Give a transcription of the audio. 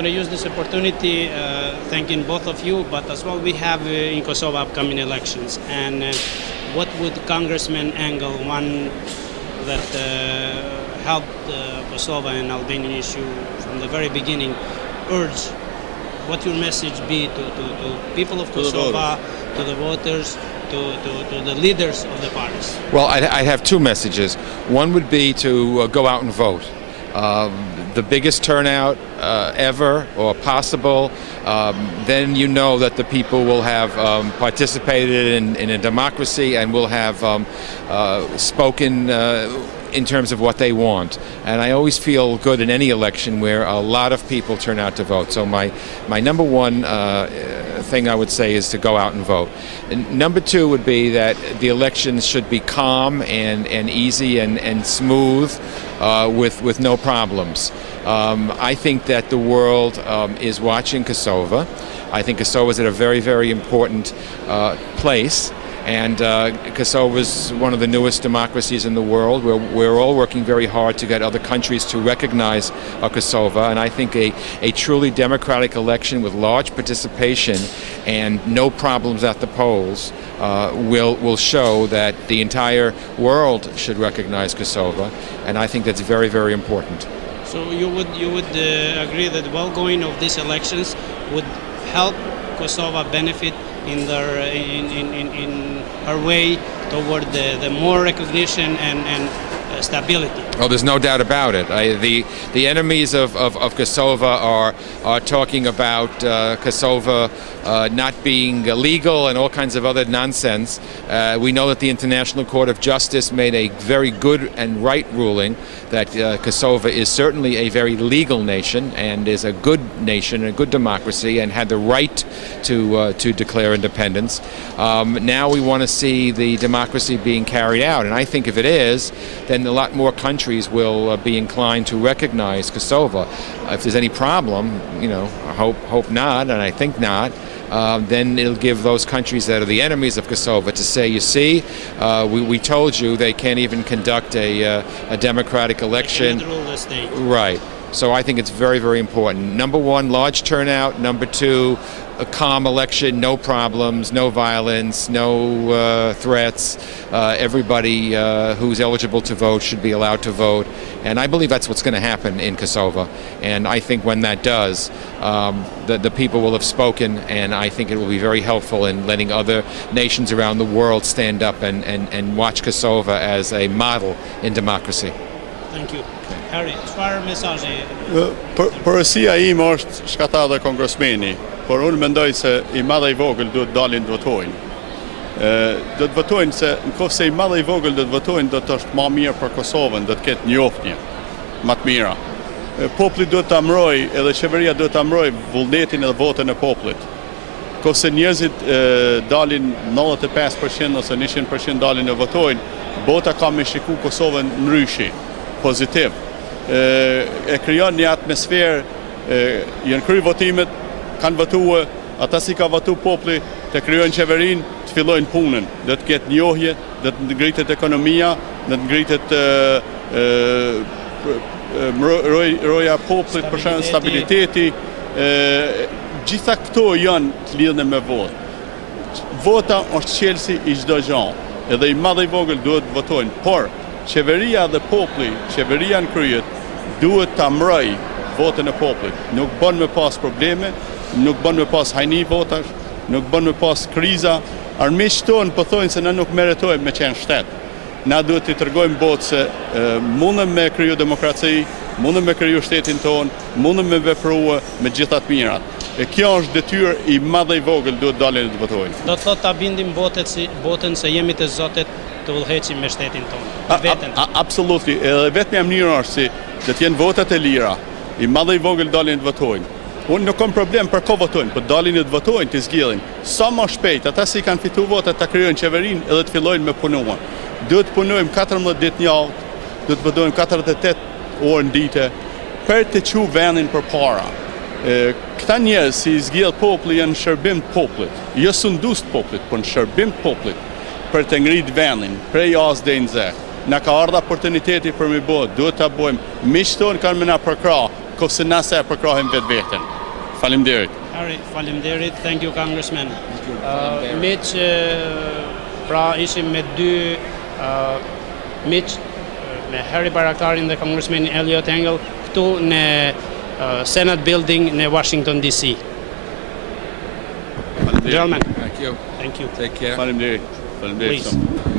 going to use this opportunity thanking both of you, but as well we have in Kosovo upcoming elections. And what would Congressman Engel, one that helped Kosovo and Albanian issue from the very beginning, urge? What your message be to people of Kosovo, to the voters, to the leaders of the parties? Well, I have two messages. One would be to go out and vote. The biggest turnout ever or possible, then you know that the people will have participated in a democracy and will have spoken in terms of what they want. And I always feel good in any election where a lot of people turn out to vote. So my number one thing I would say is to go out and vote. And number two would be that the elections should be calm and easy and smooth with no problems. I think that the world is watching Kosovo. I think Kosovo is at a very, very important place. And Kosovo is one of the newest democracies in the world. We're all working very hard to get other countries to recognize Kosovo. And I think a truly democratic election with large participation and no problems at the polls will show that the entire world should recognize Kosovo. And I think that's very, very important. So you would agree that the well-going of these elections would help Kosovo benefit in her way toward the more recognition and stability? Oh, there's no doubt about it. The enemies of Kosovo are talking about Kosovo not being legal and all kinds of other nonsense. We know that the International Court of Justice made a very good and right ruling that Kosovo is certainly a very legal nation and is a good nation, a good democracy, and had the right to declare independence. Now we want to see the democracy being carried out, and I think if it is, then a lot more countries will be inclined to recognize Kosovo. If there's any problem, I hope not, and I think not, then it'll give those countries that are the enemies of Kosovo to say, you see, we told you they can't even conduct a democratic election. They can't rule the state. Right. So I think it's very, very important. Number one, large turnout. Number two, a calm election, no problems, no violence, no threats. Everybody who's eligible to vote should be allowed to vote. And I believe that's what's going to happen in Kosovo. And I think when that does, the people will have spoken, and I think it will be very helpful in letting other nations around the world stand up and watch Kosovo as a model in democracy. Thank you. Harry, çfarë mesazhi? Përësia ime është shkata dhe kongresmeni, por unë mendoj se i madhe i vogël duhet dalin të votojnë. Do të votojnë se nëse i madhe i vogël do të votojnë, do të është më mirë për Kosovën, do të ketë njoftje më të mira. Populli duhet ta mbrojë, edhe qeveria duhet ta mbrojë vullnetin edhe votën e popullit. Nëse njerëzit dalin 95% ose 100% dalin e votojnë, bota ka me shiku Kosovën ndryshi, pozitiv. E krijon një atmosferë, janë kry votimet, kanë votuar, ata si ka votu populli, të krijojnë qeverinë, të fillojnë punën, do të ketë njohje, do të ngritet ekonomia, do të ngritet roja popullit, për shembull stabiliteti, gjitha këto janë të lidhura me votë. Vota është qelsi i çdo gjë, edhe i madh i vogël duhet të votojnë, por qeveria dhe populli, qeveria në kryet, duhet ta mbrojë votën e popullit. Nuk bën me pas probleme, nuk bën me pas hajni votash, nuk bën me pas kriza. Armiqtë tonë po thonë se ne nuk meritojmë me qenë shtet. Na duhet të tregojmë botë se mundem me kriju demokraci, mundem me kriju shtetin tonë, mundem me veprua me gjitha të mirat. E kjo është detyrë i madhe i vogël, duhet dalin të votojnë. Do të thotë ta bindim botën se jemi të Zotit, të udhëheqim me shtetin tonë. Absolutely. Edhe vetmja mënyrë është si do të jenë votat e lira, i madhe i vogël dalin të votojnë. Unë nuk kam problem për ko votojnë, për dalin të votojnë, të zgjidhin. Sa më shpejt, ata si kanë fitu votat të krijojnë qeverinë edhe të fillojnë me punua. Duhet të punojmë 14 ditë në javë, duhet të punojmë 48 orë në ditë për të çu vendin përpara. Këta njerëz si zgjedh populli janë shërbim të popullit, jo sundus të popullit, por në shërbim të popullit për të ngrit vendin prej as deri në zë. Na ka ardhur oportuniteti për mi bë, duhet ta bëjmë. Miqtë tonë kanë më na përkrah, kusë nase e përkrahim vetë vetën. Faleminderit. Faleminderit, thank you Congressman. Miq, pra ishim me dy miq, me Harry Baraktarin dhe Congressman Engel këtu në Senate Building në Washington DC. Gentlemen, Thank you. thank you. Take care. Faleminderit. Faleminderit. Please.